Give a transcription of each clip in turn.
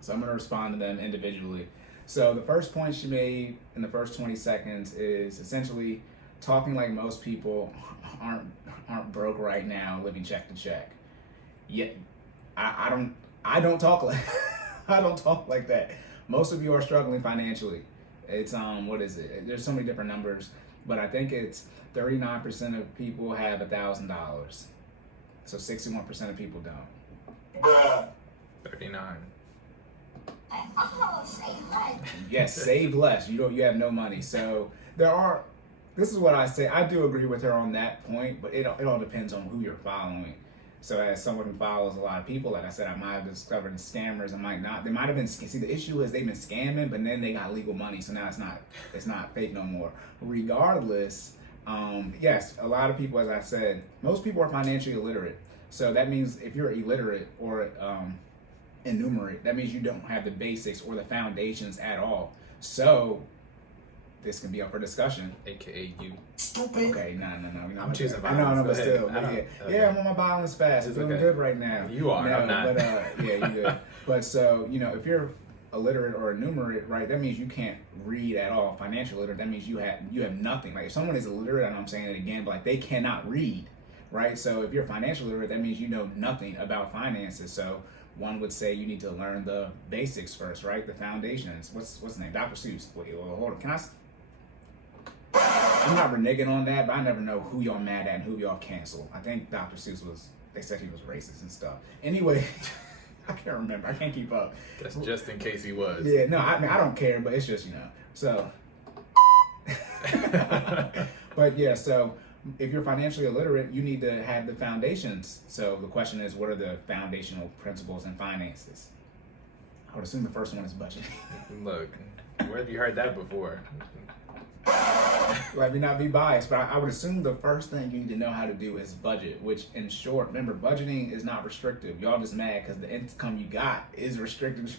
So I'm going to respond to them individually. So the first point she made in the first 20 seconds is essentially talking like most people aren't broke right now, living check to check. Yet I don't talk like I don't talk like that. Most of you are struggling financially. It's what is it? There's so many different numbers, but I think it's 39% of people have $1,000. So 61% of people don't. Bruh. 39. Yes, save less. You have no money. So this is what I say. I do agree with her on that point, but it all depends on who you're following. So as someone who follows a lot of people, like I said, I might have discovered scammers, I might not. They might have been, see, the issue is they've been scamming, but then they got legal money, so now it's not fake no more. Regardless, yes, a lot of people, as I said, most people are financially illiterate. So that means if you're illiterate or innumerate, that means you don't have the basics or the foundations at all. So this can be up for discussion. AKA you. Stupid. Okay, no. I'm choosing violence. violence. No, but Go still. ahead. Yeah, I'm on my violence fast. I'm doing good right now. You are, I'm not. But, yeah, you're good. But so, if you're illiterate or enumerate, right, that means you can't read at all. Financial illiterate, that means you have nothing. Like if someone is illiterate, I know I'm saying it again, but like they cannot read, right? So if you're financial illiterate, that means you know nothing about finances. So one would say you need to learn the basics first, right? The foundations. What's his name? Dr. Seuss. Wait, hold on. I'm not reneging on that, but I never know who y'all mad at and who y'all cancel. I think Dr. Seuss they said he was racist and stuff. Anyway, I can't remember. I can't keep up. That's just in case he was. Yeah, no, I mean, I don't care, but it's just, so. But yeah, so if you're financially illiterate, you need to have the foundations. So the question is, what are the foundational principles in finances? I would assume the first one is budgeting. Look, where have you heard that before? Let me not be biased, but I would assume the first thing you need to know how to do is budget, which in short, remember, budgeting is not restrictive. Y'all just mad because the income you got is restricted.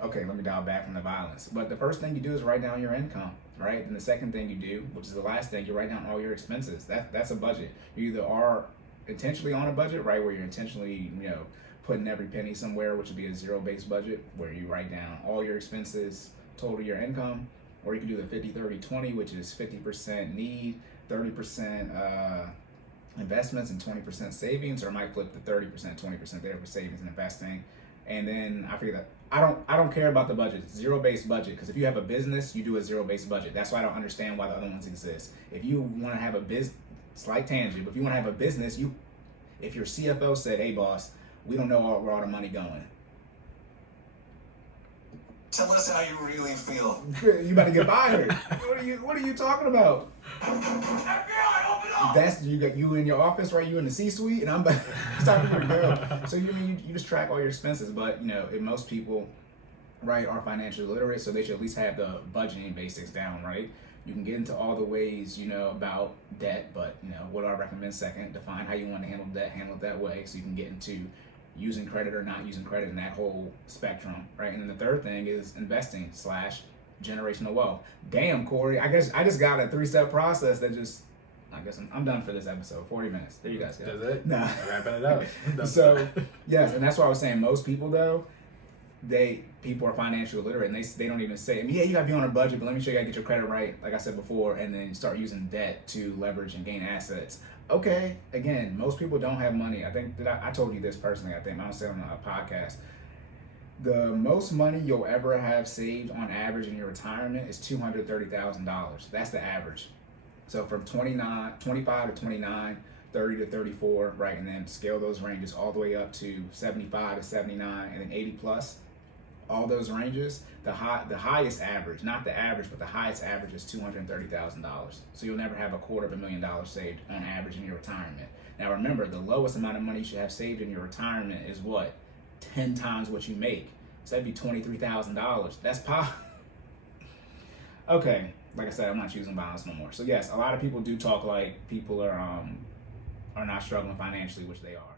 Okay, let me dial back from the violence. But the first thing you do is write down your income, right? And the second thing you do, which is the last thing, you write down all your expenses. That's a budget. You either are intentionally on a budget, right, where you're intentionally, putting every penny somewhere, which would be a zero-based budget, where you write down all your expenses, total your income, or you can do the 50-30-20, which is 50% need, 30% investments, and 20% savings, or I might flip the 30%, 20% there for savings and investing. And then I figure that I don't care about the budget, zero-based budget, because if you have a business, you do a zero-based budget. That's why I don't understand why the other ones exist. If you want to have a business, slight tangent, but if you want to have a business, if your CFO said, "Hey boss, we don't know where all the money going." Tell us how you really feel. You about to get fired. What are you talking about? FBI, open up! That's you in your office, right? You in the C-suite, and I'm talking to your girl. So you just track all your expenses, but if most people, right, are financially literate, so they should at least have the budgeting basics down, right? You can get into all the ways, about debt, but what do I recommend second? Define how you want to handle it that way, so you can get into using credit or not using credit in that whole spectrum, right? And then the third thing is investing / generational wealth. Damn, Cory, I guess I just got a 3-step process that I guess I'm done for this episode. 40 minutes. There you guys go. Does it? Nah. Wrapping it up. So, yes, and that's why I was saying most people, though, people are financially illiterate, and they don't even say, yeah, you got to be on a budget, but let me show you how to get your credit right, like I said before, and then start using debt to leverage and gain assets. Okay, again, most people don't have money. I think that I told you this personally, I don't say on a podcast. The most money you'll ever have saved on average in your retirement is $230,000. That's the average. So from 25 to 29, 30 to 34, right, and then scale those ranges all the way up to 75 to 79, and then 80 plus. All those ranges, the highest average, not the average, but the highest average is $230,000. So you'll never have $250,000 saved on average in your retirement. Now remember, the lowest amount of money you should have saved in your retirement is what? 10 times what you make. So that'd be $23,000. That's okay. Like I said, I'm not choosing violence no more. So yes, a lot of people do talk like people are not struggling financially, which they are.